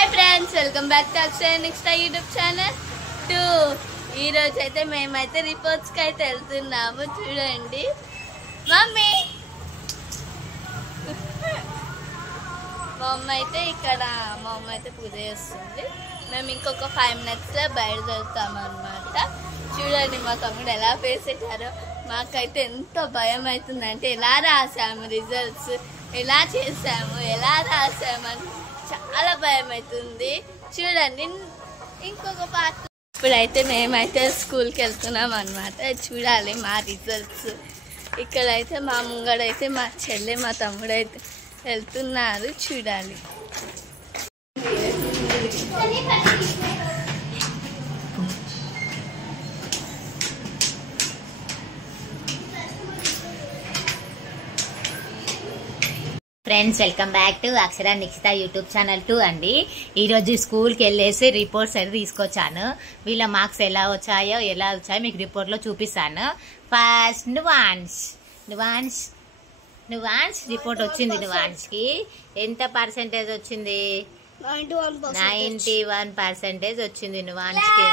Hi friends, welcome back to Akshaya next YouTube channel 2. ఈరోజు అయితే మేమైతే రిపోర్ట్స్కి అయితే వెళ్తున్నాము. చూడండి మమ్మీ, మా అమ్మ అయితే ఇక్కడ మా అమ్మ అయితే పూజ చేస్తుంది. మేము ఇంకొక 5 minutesలో బయలుదేరుతాము అనమాట. చూడండి మా తమ్ముడు ఎలా ఫేస్ పెట్టారో. మాకైతే ఎంత భయం అవుతుందంటే ఎలా రాసాము రిజల్ట్స్, ఎలా చేసాము, ఎలా రాసామని చాలా భయం అవుతుంది. చూడండి ఇంకొక పార్ట్. ఇప్పుడైతే మేమైతే స్కూల్కి వెళ్తున్నాం అనమాట. చూడాలి మా రిజల్ట్స్. ఇక్కడైతే మా ముంగడైతే మా చెల్లె మా తమ్ముడు అయితే వెళ్తున్నారు. చూడాలి. Friends, welcome back to Akshara Nikshitha YouTube channel 2 అండి. ఈరోజు స్కూల్కి వెళ్ళేసి రిపోర్ట్స్ అయితే తీసుకొచ్చాను. వీళ్ళ మార్క్స్ ఎలా వచ్చాయో మీకు రిపోర్ట్లో చూపిస్తాను. ఫస్ట్ నువాన్స్ రిపోర్ట్ వచ్చింది. నువాన్స్కి ఎంత పర్సెంటేజ్ వచ్చింది? 91% వచ్చింది నువాన్స్కి.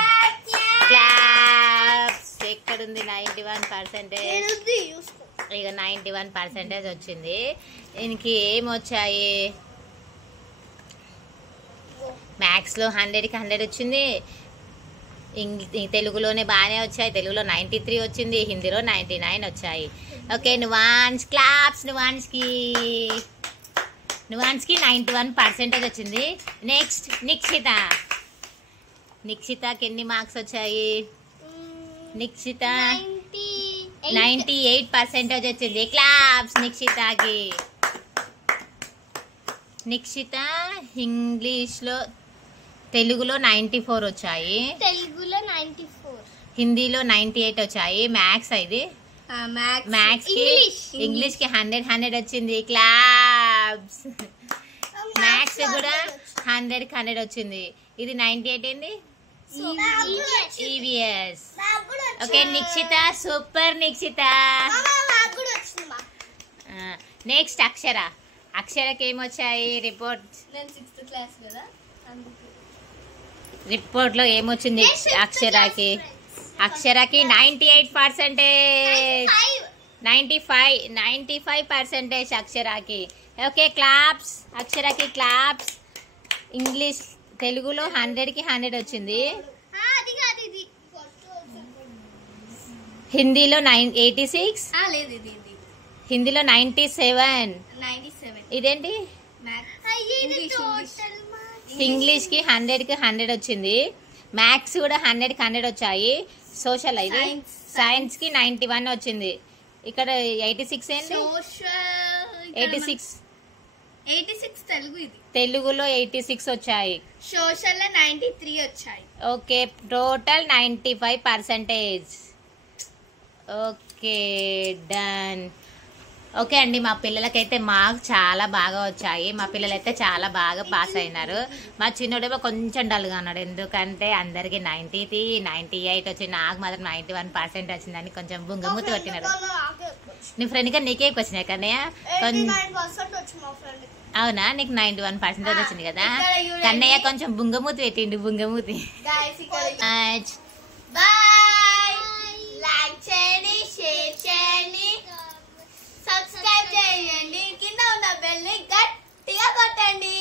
క్లాప్స్. ఎక్కడుంది 91%? ఇక 91% వచ్చింది. దీనికి ఏమొచ్చాయి? మ్యాథ్స్లో 100కి 100 వచ్చింది. తెలుగులోనే బాగానే వచ్చాయి. తెలుగులో 93 వచ్చింది. హిందీలో 99 వచ్చాయి. Okay, nuance claps. నువాన్స్కి 91% వచ్చింది. నెక్స్ట్ నిక్షితకి ఎన్ని మార్క్స్ వచ్చాయి? నిక్షిత 98% వచ్చింది. క్లాప్స్ నిక్షితకి. నిక్షిత తెలుగులో 94 వచ్చాయి. హిందీలో 98 వచ్చాయి. మ్యాథ్స్ ఇది. మ్యాథ్స్ కి ఇంగ్లీష్ కి 100 వచ్చింది. క్లాప్స్. మ్యాథ్స్ కూడా 100కి 100 వచ్చింది. ఇది 98 ఏంది? EVS. Okay, Nikshitha super. Nikshitha. Next అక్షరకి ఏమొచ్చాయి? రిపోర్ట్ లో ఏమొచ్చింది అక్షరకి? 95% అక్షరకి. Okay, claps. అక్షరకి క్లాప్స్. ఇంగ్లీష్ తెలుగులో 100కి 100 వచ్చింది. హిందీలో 86. హిందీలో 97. ఇదేంటి? ఇంగ్లీష్ కి 100కి 100 వచ్చింది. మ్యాథ్స్ కూడా 100కి 100 వచ్చాయి. సోషల్ ఇది. సైన్స్ కి 91 వచ్చింది. ఇక్కడ 86 ఏంటి? 86 తెలుగులో 86 వచ్చాయి. సోషల్ లో 93 వచ్చాయి. Okay, total 95%. Okay, done. Okay అండి, మా పిల్లలకైతే మార్క్స్ చాలా బాగా వచ్చాయి. మా పిల్లలైతే చాలా బాగా పాస్ అయినారు. మా చిన్నోడేమో కొంచెం డల్గా ఉన్నాడు. ఎందుకంటే అందరికి 93, 98 వచ్చింది. నాకు మాత్రం 91% వచ్చిందని కొంచెం బుంగమూతి పెట్టినారు. నీ ఫ్రెండ్గా నీకే వచ్చినాయి కన్నయ్య? అవునా? నీకు 91% వచ్చింది కదా. కన్నయ్య కొంచెం బుంగమూతి పెట్టిండు. బుంగమూతి. లైక్ చేయండి, షేర్ చేయండి, సబ్స్క్రైబ్ చేయండి, కింద ఉన్న బెల్ ని గట్టిగా కొట్టండి.